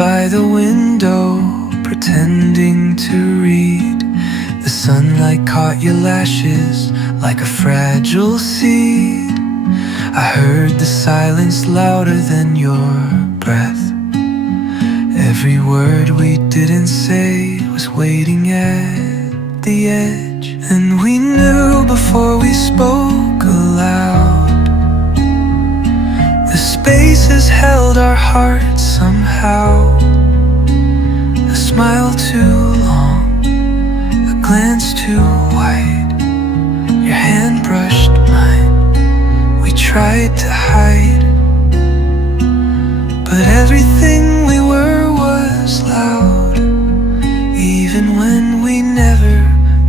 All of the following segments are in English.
by the window, pretending to read. The sunlight caught your lashes like a fragile seed. I heard the silence louder than your breath. Every word we didn't say was waiting at the edge. And we knew before we spoke aloud. The spaces held our hearts somehow. A smile too long, a glance too wide. Your hand brushed mine, we tried to hide. But everything we were was loud, even when we never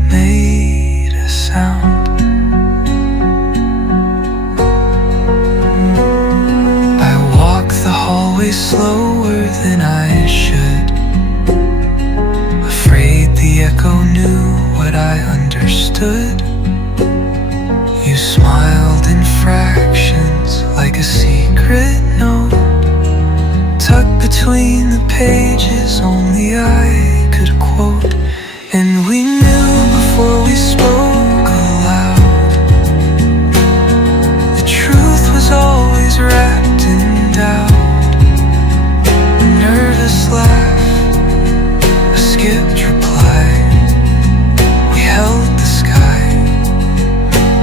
made a sound. I walk the hallway slower than I should, afraid the echo knew what I understood. You smiled in fractions like a secret note, tucked between the pages only I could quote. And we knew before we spoke aloud. The truth was always wrapped in doubt. A nervous laugh, a skipped reply. We held the sky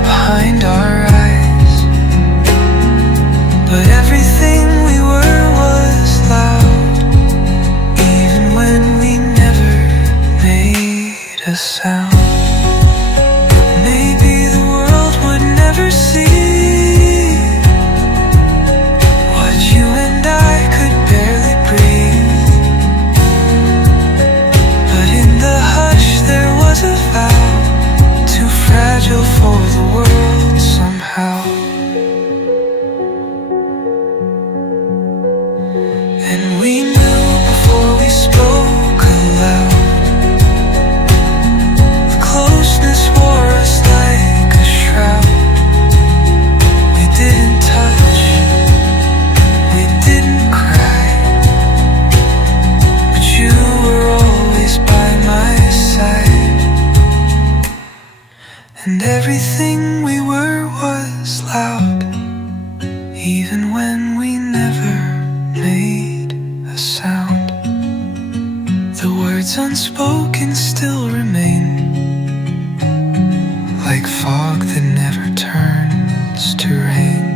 behind our eyes. But everything we were was loud, even when we never made a sound. Maybe the world would never see what you and I could barely breathe. But in the hush there was a vow, too fragile for the world somehow. And we knew before we spoke aloud. The closeness wore us like a shroud. We didn't touch, we didn't cry, but you were always by my side. And everything we were was loud, even when we never made a sound. The words unspoken still remain, like fog that never turns to rain.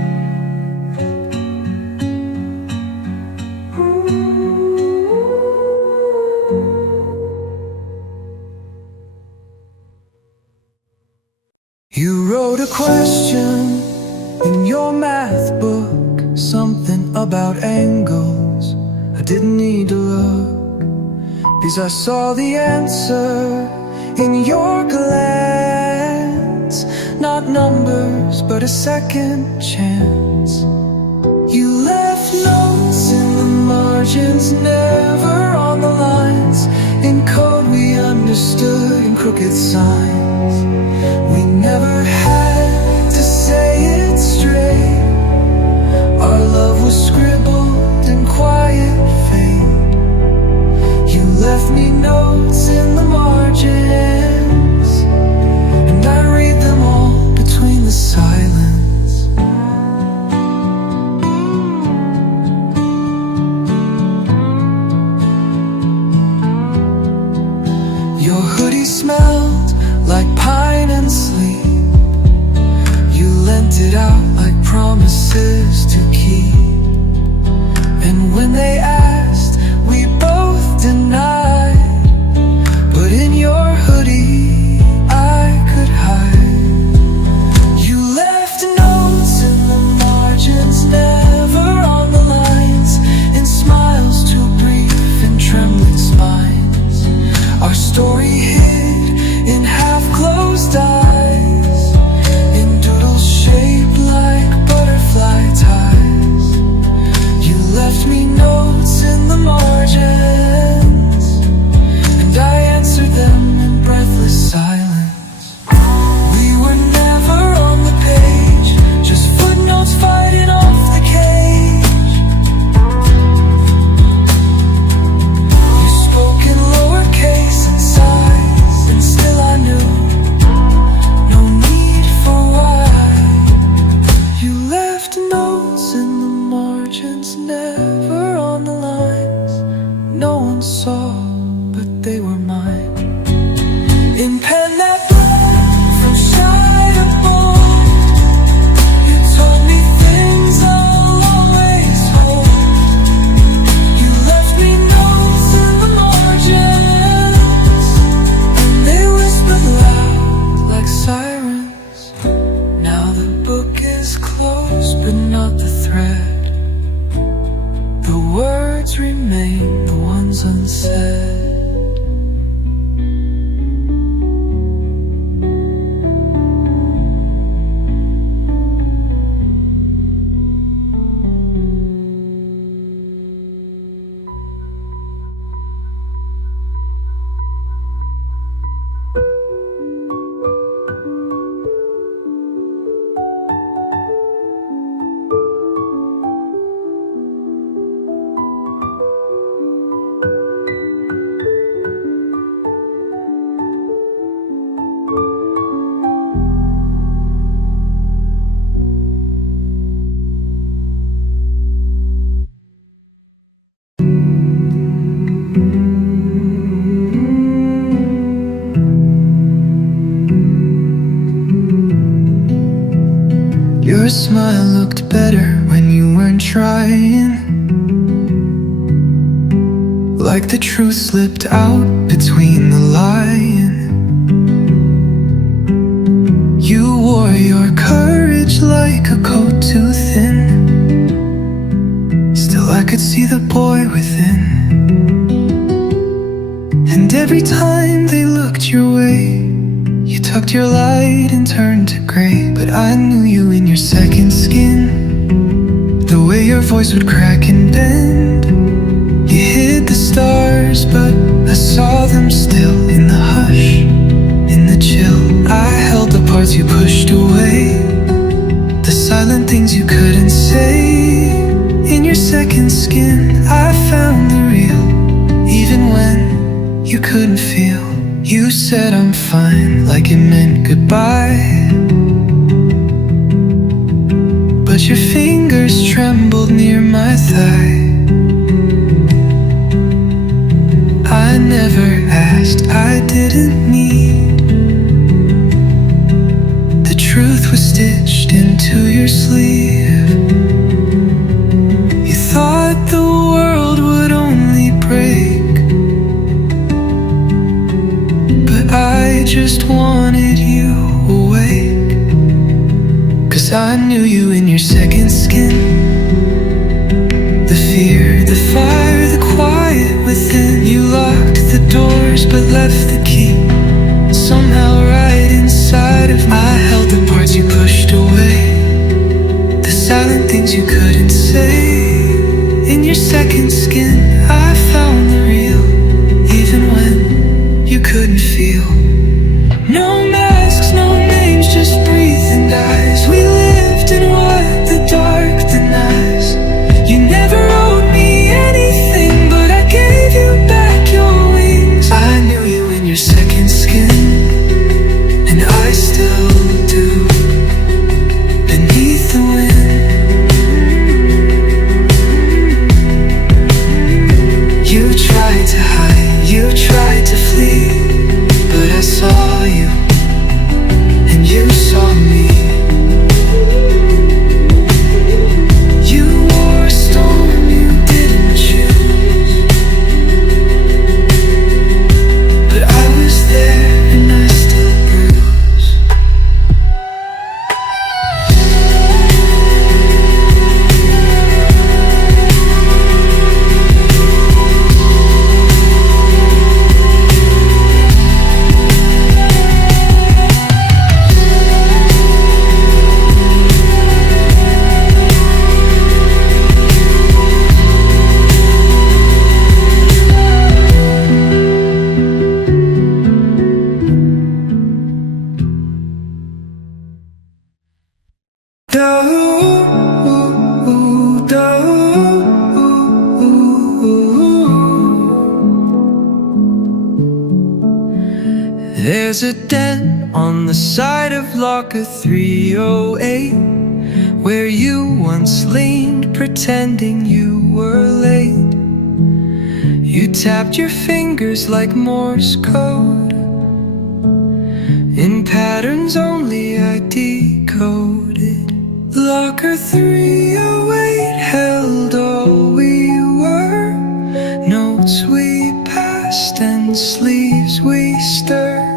You wrote a question in your math book, something about angles. I didn't need to look, because I saw the answer in your glance. Not numbers, but a second chance. You left notes in the margins, never on the lines. In code we understood, in crooked signs. We never had to say it straight. Our love was scribbled in quiet fate. You left me notes in the margins, and I read them all between the silence. Your hoodie smelled like pine and sleep. not the thread. The words remain, the ones unsaid. Your smile looked better when you weren't trying, like the truth slipped out between the lying. You wore your courage like a coat too thin. Still I could see the boy within. And every time they looked your way, you tucked your light and turned to gray. But I knew you in your second skin, the way your voice would crack and bend. You hid the stars, but I saw them still. In the hush, in the chill, I held the parts you pushed away, the silent things you couldn't say. In your second skin, I found the real, even when you couldn't feel. You said I'm fine, like it meant goodbye, but your fingers trembled near my thigh. I never asked, I didn't need. The truth was stitched into your sleeve. You thought the world would only break, I just wanted you awake. 'Cause I knew you in your second skin, the fear, the fire, the quiet within. You locked the doors but left the key somehow right inside of me. I held the parts you pushed away, the silent things you couldn't say. In your second skin, I found the real, even when you couldn't feel. No masks, no names, just breathing eyes. We lived in what the dark denies. You never owed me anything, but I gave you back your wings. I knew you in your second skin, and I still do. Beneath the wind, you tried to hide, you tried to flee, but I saw you, and you saw me. You wore a storm you didn't choose, but I was there and I still bruise. There's a dent on the side of locker 308, where you once leaned pretending you were late. You tapped your fingers like Morse code, in patterns only I decoded. Locker 308 held all we were, notes we passed and sleeves we stirred.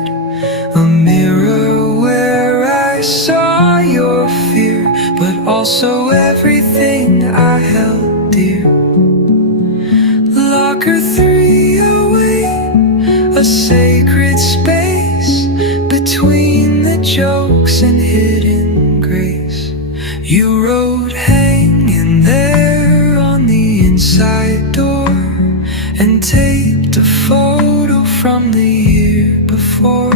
A mirror where I saw your fear, but also everything a sacred space between the jokes and hidden grace. You wrote hanging there on the inside door, and taped a photo from the year before.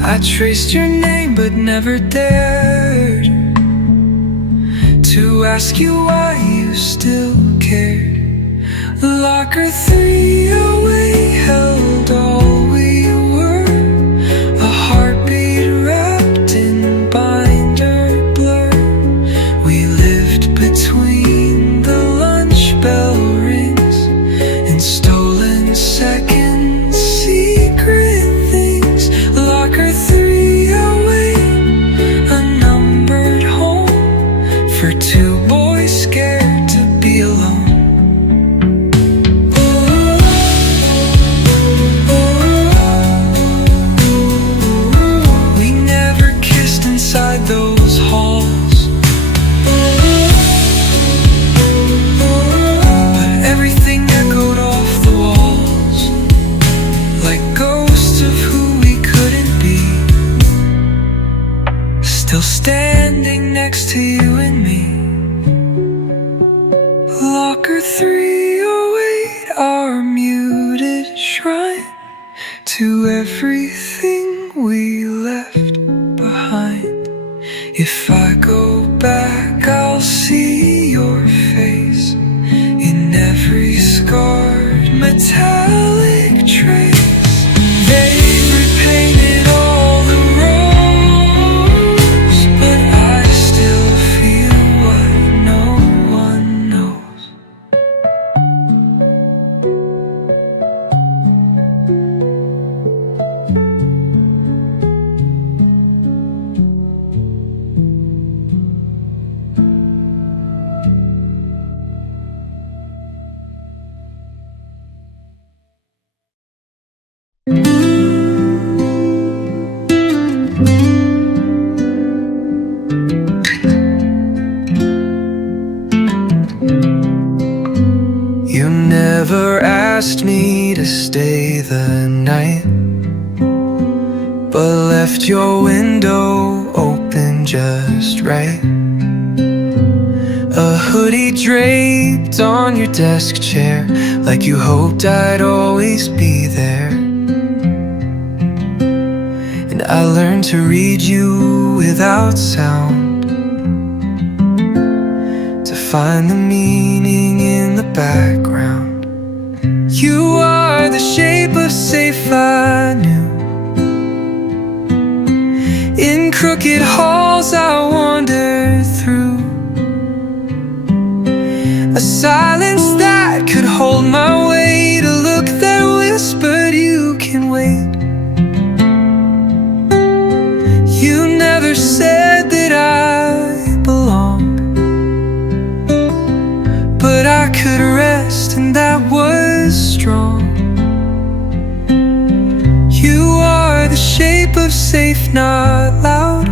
I traced your name but never dared to ask you why you still cared. Locker 308 held all we were, a heartbeat wrapped in binder blur. We lived between the lunch bell rings and stolen seconds, secret things. Locker 308, a numbered home for two boys scared to be alone. Those halls, but everything echoed off the walls like ghosts of who we couldn't be, still standing next to you and me. Locker 308, our muted shrine to everything we left behind. If I go back, I'll see your face in every scarred metallic trace. They repainted all the roads, but I still feel what no one knows. You never asked me to stay the night, but left your window open just right. A hoodie draped on your desk chair, like you hoped I'd always be there. And I learned to read you without sound, to find the meaning in the background. You are the shape of safe I knew. In crooked halls I wandered through, a silence that could hold my weight, a look that whispered you can wait. You never said that I belonged, but I could rest, and that was strong. You are the shape of safe, not loud,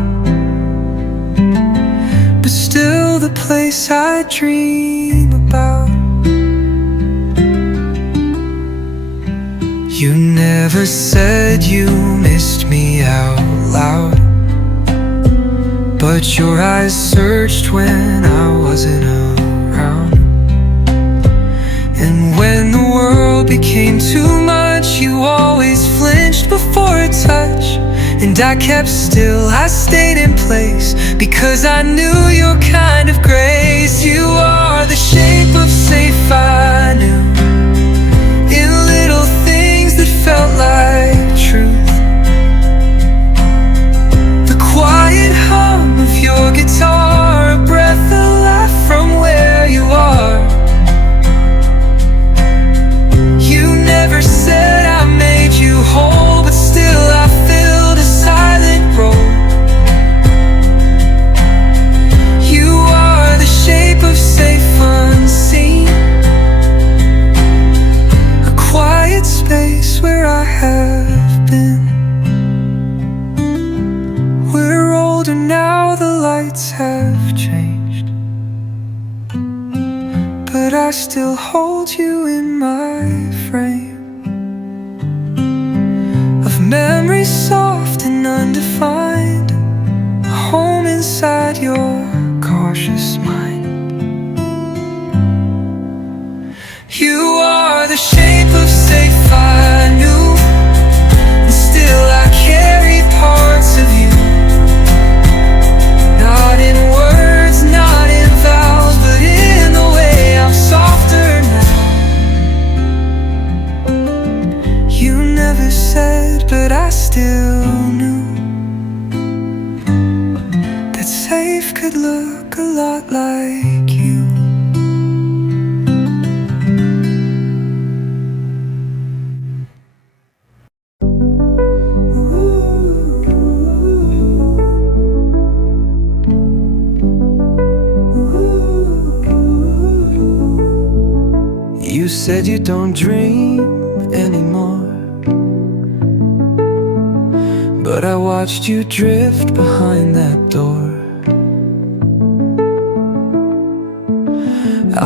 but still the place I dream about. You never said you missed me out loud, but your eyes searched when I wasn't around. And when the world became too much, you always flinched before a touch. And I kept still, I stayed in place, because I knew your kind of grace. You are the shape of safe I knew, in little things that felt like truth. The quiet hum of your guitar, a breath of life from where you are. You never said I made you whole, but still I filled a silent role. You are the shape of safe unseen, a quiet space where I have been. We're older now, the lights have changed, but I still hold you in my frame. find a home inside your cautious mind. You are the shape of safe I knew, and still I carry parts of you. Not in words, not in vows, but in the way I'm softer now. You never said, but I still knew that safe could look a lot like you. You said you don't dream anymore, but I watched you drift behind that door.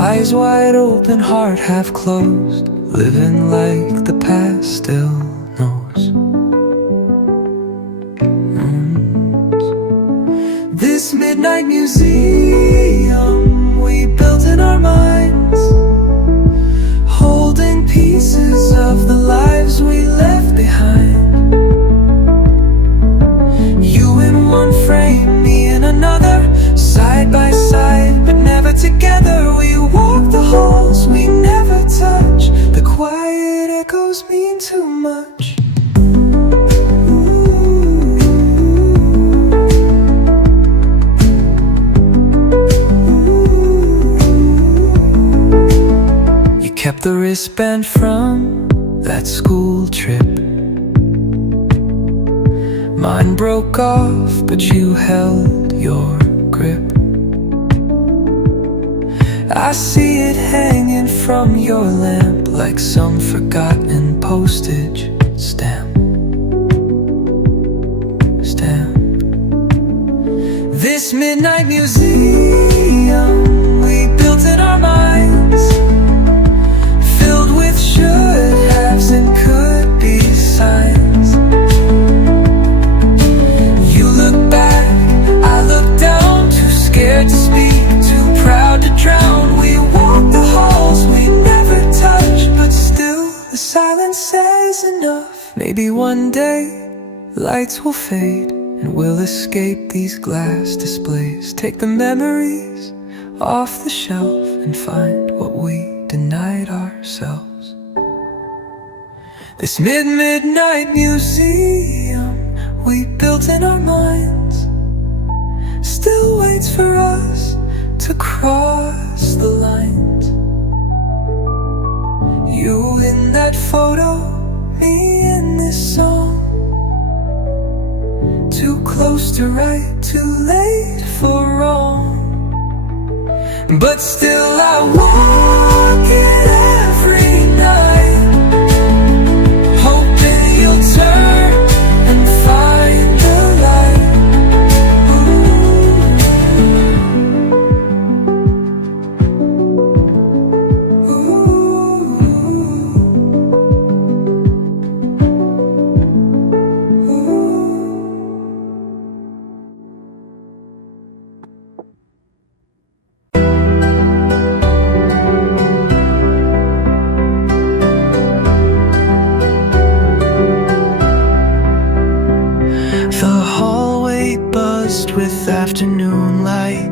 Eyes wide open, heart half closed, living like the past still knows. This midnight museum we built in our minds, holding pieces of the lives we left behind. You in one frame, me in another, side by side, but never together. We walk the halls we never touch, the quiet echoes mean too much. Kept the wristband from that school trip. Mine broke off, but you held your grip. I see it hanging from your lamp like some forgotten postage stamp. This midnight museum we built in our minds, filled with should-haves and could-be signs. You look back, I look down, too scared to speak, too proud to drown. We walk the halls we never touched, but still the silence says enough. Maybe one day lights will fade and we'll escape these glass displays, take the memories off the shelf and find what we denied ourselves. This midnight museum we built in our minds still waits for us to cross the lines. You in that photo, me in this song, too close to right, too late for wrong. But still I walk it every night, hoping you'll turn and find the light. Ooh. Ooh. With afternoon light,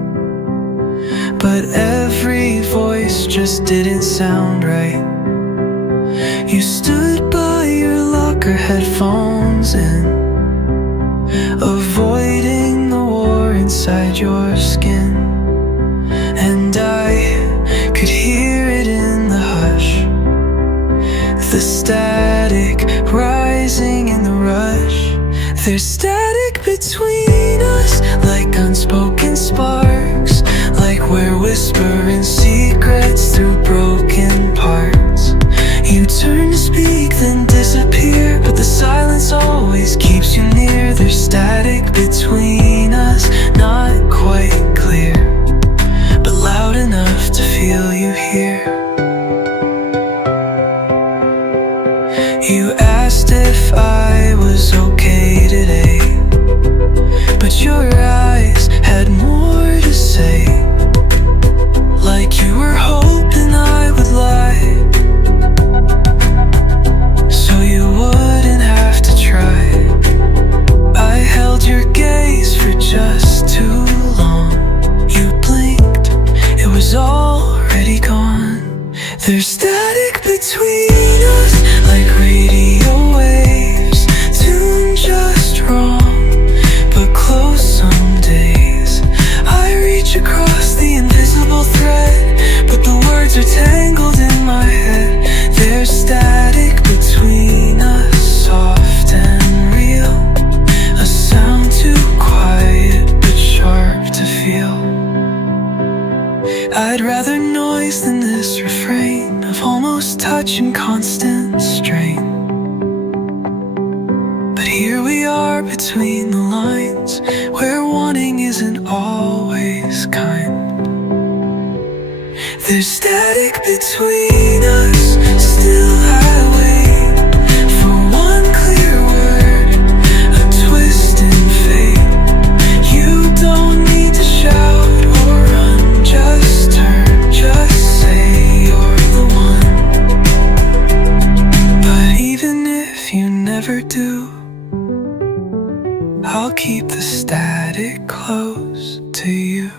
but every voice just didn't sound right. You stood by your locker, headphones in, avoiding the war inside your skin. And I could hear it in the hush, the static rising in the rush. There's static between us, like unspoken sparks, like we're whispering secrets through broken parts. You turn to speak, then disappear, but the silence always keeps you near. There's static between us, not quite clear, but loud enough to feel you here. You asked if I was okay today, your eyes had more to say, like you were hoping I would lie, so you wouldn't have to try. I held your gaze for just too long. You blinked, it was already gone. There's static between us, like radio waves, tuned just wrong, but close some days. I reach across the invisible thread, but the words are tangled in my head. There's static between us, soft and real, a sound too quiet but sharp to feel. I'd rather noise than this refrain of almost touch and constant strain. But here we are between the lines, where wanting isn't always kind. There's static between us, still I wait for one clear word, a twist in fate. You don't need to shout or run, just turn, just say you're the one. But even if you never do, I'll keep the static close to you.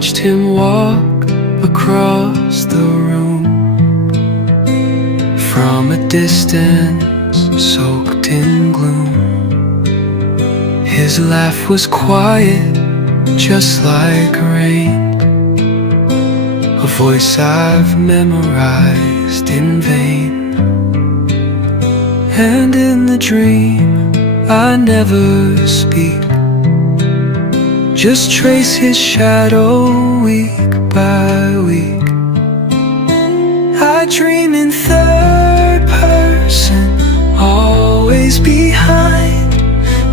Watched him walk across the room from a distance soaked in gloom. His laugh was quiet, just like rain, a voice I've memorized in vain. And in the dream I never speak, just trace his shadow week by week. I dream in third person, always behind,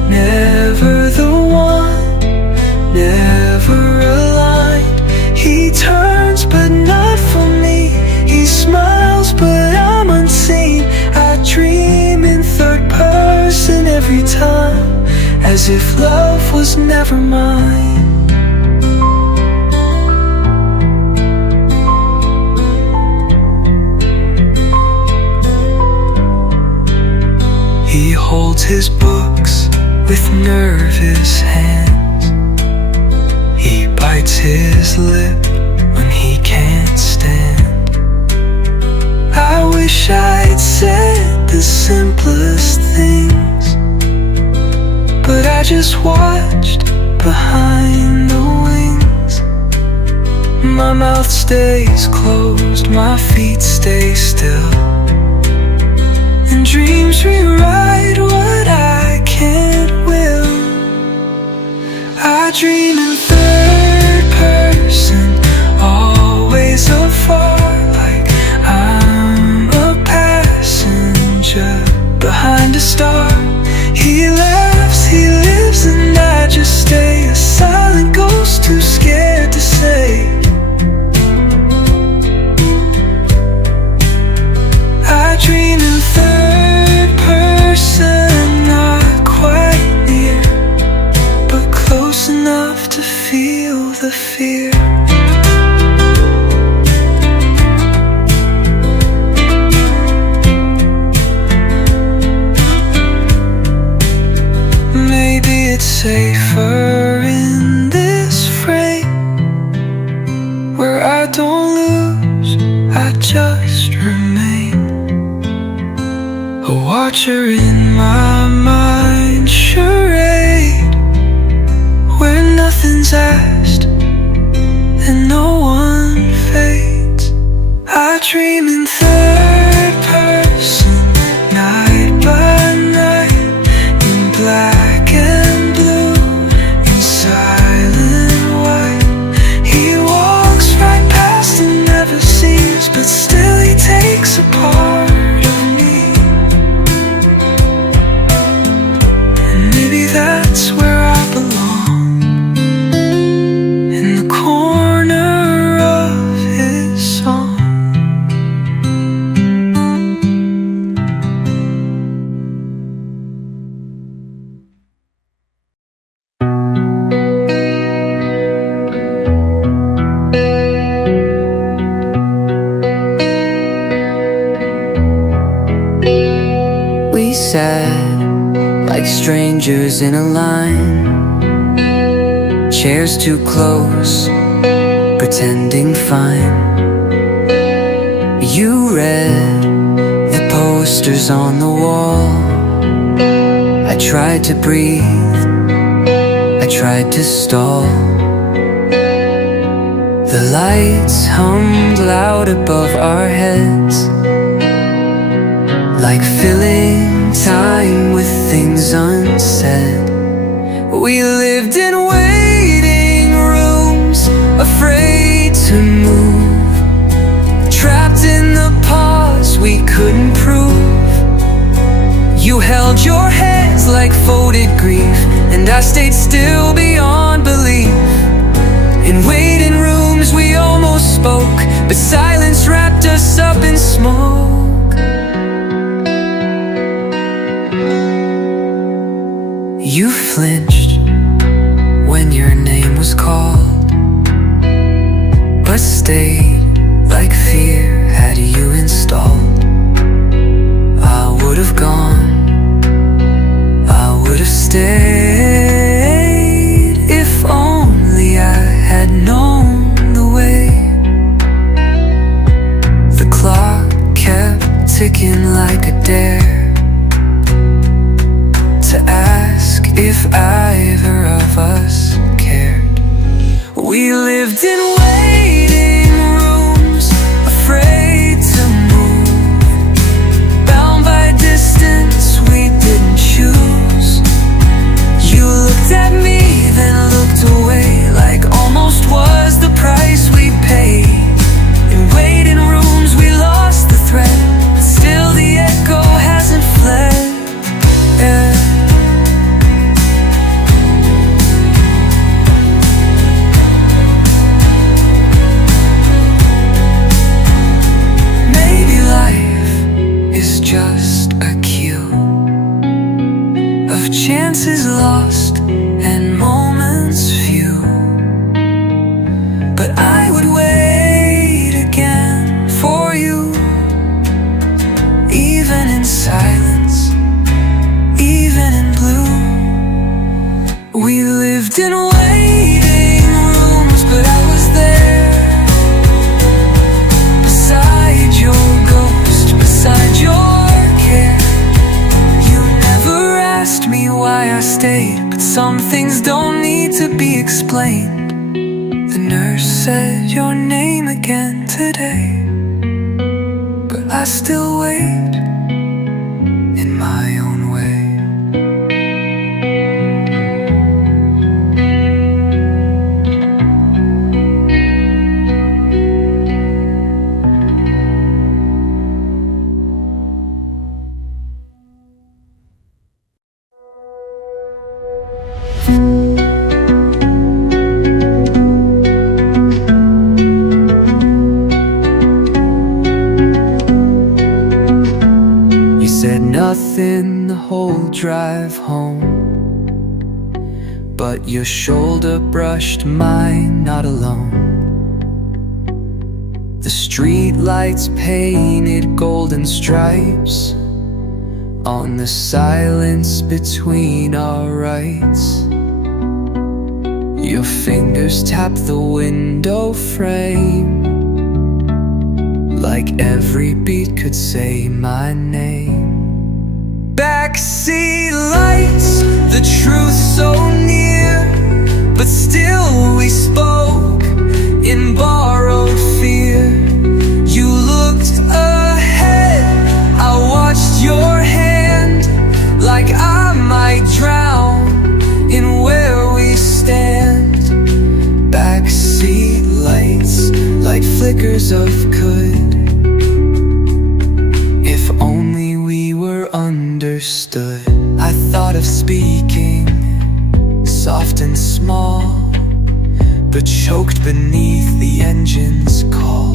never the one, never aligned. He turns but not for me, he smiles but I'm unseen. I dream in third person every time, as if love was never mine. He holds his books with nervous hands, he bites his lip when he can't stand. I wish I'd said the simplest things, but I just watched behind the wings. My mouth stays closed, my feet stay still, and dreams rewrite what I can't will. I dream in third person, always afar, like I'm a passenger behind a star. He laughs, he lives, and I just stay a silent ghost, too scared to say. I dream in third person, not quite near, but close enough to feel the fear. Safer in this frame, where I don't lose, I just remain. A watcher in my mind charade, where nothing's asked and no one dream in third person, night by that's where I belong, in the corner of his song. We sat like strangers in a line, chairs too close, pretending fine. You read the posters on the wall. I tried to breathe, I tried to stall. The lights hummed loud above our heads, like filling time with things unsaid. We lived in waiting rooms, afraid to move, trapped in the pause we couldn't prove. You held your heads like folded grief, and I stayed still beyond belief. In waiting rooms we almost spoke, but silence wrapped us up in smoke. You flinched when your name was called, but stayed like fear had you installed. I would have gone, I would have stayed, if only I had known the way. The clock kept ticking like a dare to ask if either of us cared. We lived in waiting rooms, afraid to move, bound by distance we didn't choose. You looked at me, then looked away, like almost was the price we paid. In waiting rooms we lost the thread, but still the echo hasn't fled. Yeah. Is just a queue of chances lost and moments few. But I would wait again for you, even in silence, even in blue. We lived in waiting rooms, but I was there, beside your ghost, beside your care. You never asked me why I stayed, but some things don't need to be explained. The nurse said your name again today, but I still wait in my own way. Nothing the whole drive home, but your shoulder brushed mine, not alone. The street lights painted golden stripes on the silence between our rights. Your fingers tapped the window frame, like every beat could say my name. Backseat lights, the truth so near, but still we spoke in borrowed fear. You looked ahead, I watched your hand, like I might drown in where we stand. Backseat lights, like flickers of could, if only we were understood. I thought of speaking, soft and small, but choked beneath the engine's call.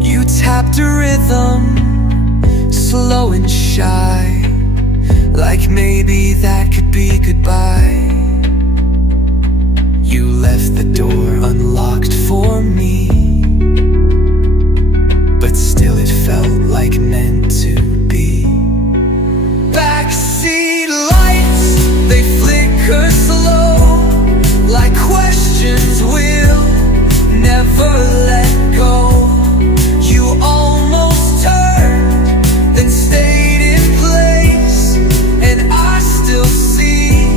You tapped a rhythm, slow and shy, like maybe that could be goodbye. You left the door unlocked for me, but still it felt like meant to be. Backseat lights, they flicker slow, like questions we'll never let go. You almost turned, then stayed in place, and I still see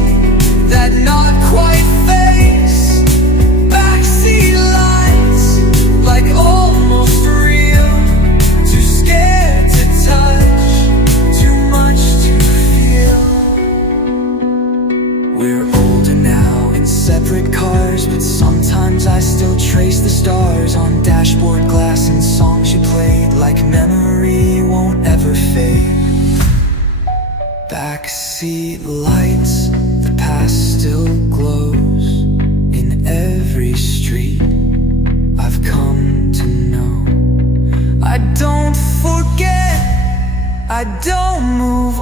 that not quite face. Backseat lights, like almost real, too scared to touch, too much to feel. We're older now in separate cars, but sometimes I still trace the stars on dashboard glass and songs you played, like memory won't ever fade. Backseat lights, the past still glows in every street I've come to know. I don't forget, I don't move